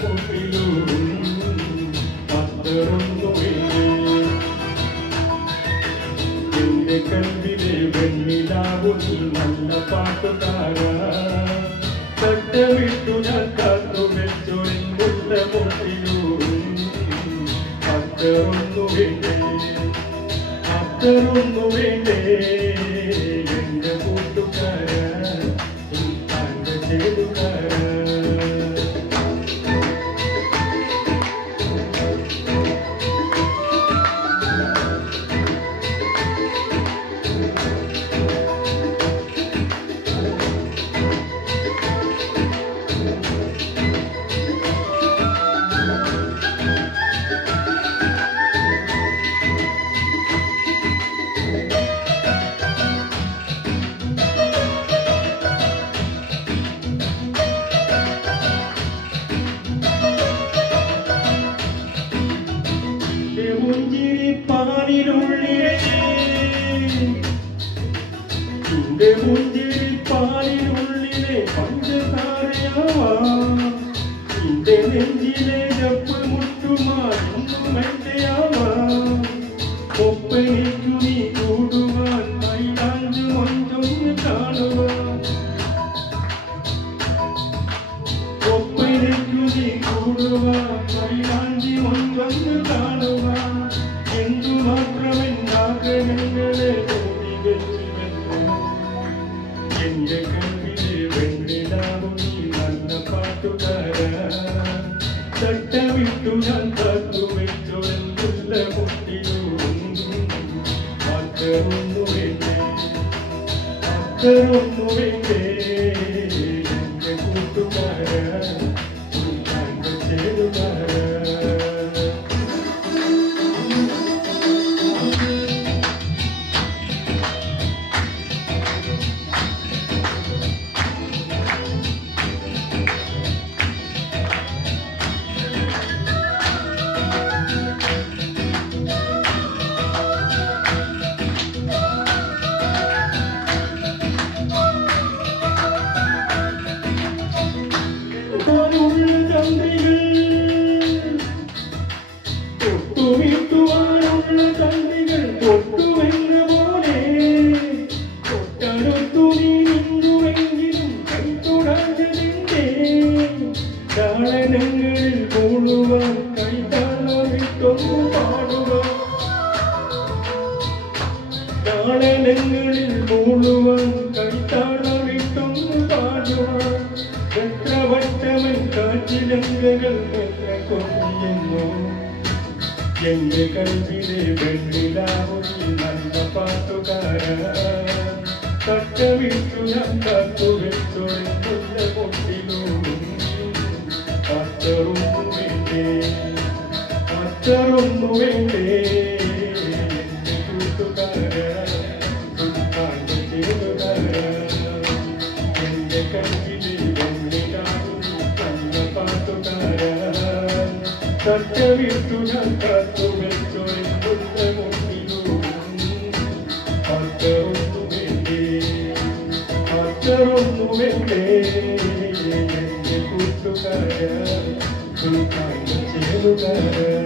മുട്ടിലും അത്തറൊന്നുമില്ലേ എന്റെ കൽവിലെ വെണ്ണിലാവു നീ നല്ല പാട്ടുകാരാ തട്ടമിട്ടു ഞാൻ കാത്തു വെച്ചൊരുങ്ങുന്ന മുട്ടിലും അത്തറൊന്നു വേണ്ടേ അത്തറൊന്നു വേണ്ടേ എന്റെ കൂട്ടുകാരാ ചേരുകാരാ മുന്തിരിപ്പാലിനുള്ളിലെ പഞ്ചസാരയാവാ നിന്റെ നെഞ്ചിലെ ജപ്പ് മുട്ടുമാറൊന്നും എന്റെയാവാ ഒപ്പനിക്കു നീ കൂടുവാൻ മൈലാഞ്ചു മൊഞ്ചൊന്ന് കാണുവാൻ ഒപ്പനിക്കു നീ കൂടുവാൻ മൈലാഞ്ചി മൊഞ്ചൊന്ന് കാണുവാൻ എന്തുമാത്രമെന്നാഗ്രഹങ്ങളെ എന്റെ കണ്ണിലെ വെണ്ണിലാവു നീ നല്ല പാട്ടുകാരാ തട്ടമിട്ടു ഞാൻ കാത്തു വെച്ചൊരുങ്ങുന്ന മുട്ടിലും അത്തറൊന്നു വേണ്ടേ അത്തറൊന്നു വേണ്ടേ എന്റെ കൂട്ടുകാരാ ചേരുകാരാ ഒട്ടുമിട്ടുവാനുള്ള തന്ത്രികൾ ഒട്ടുമെന്ന പോലെ ഒട്ടടുത്തു നീ നിന്നുവെങ്കിലും കൈതൊടാഞ്ഞതിന്റെ താളനങ്ങളിൽ മൂളുവാൻ കൈതാളമിട്ടൊന്നു പാടുവാൻ താളനങ്ങളിൽ മൂളുവാൻ കൈതാളമിട്ടൊന്നു പാടുവാൻ ചക്രവട്ടമൻ കാറ്റിലങ്കകൾ എത്ര കൊതിയെന്നോ എന്റെ കൽവിലെ വെണ്ണിലാവു നീ നല്ല പാട്ടുകാരാ തട്ടമിട്ടു ഞാൻ കാത്തു വെച്ചൊരുങ്ങുന്ന മുട്ടിലും അത്തറൊന്നു വേണ്ടേ അത്തറൊന്നു വേണ്ടേ എന്റെ കൂട്ടുകാരാ ചേരുകാരാ എന്റെ കൽവിലെ വെണ്ണിലാവു നീ നല്ല പാട്ടുകാരാ തട്ടമിട്ടു ഞാൻ കാത്തു വെച്ചൊരുങ്ങുന്ന മുട്ടിലും അത്തറൊന്നു വേണ്ടേ അത്തറൊന്നു വേണ്ടേ എന്റെ കൂട്ടുകാരാ ചേരുകാരാ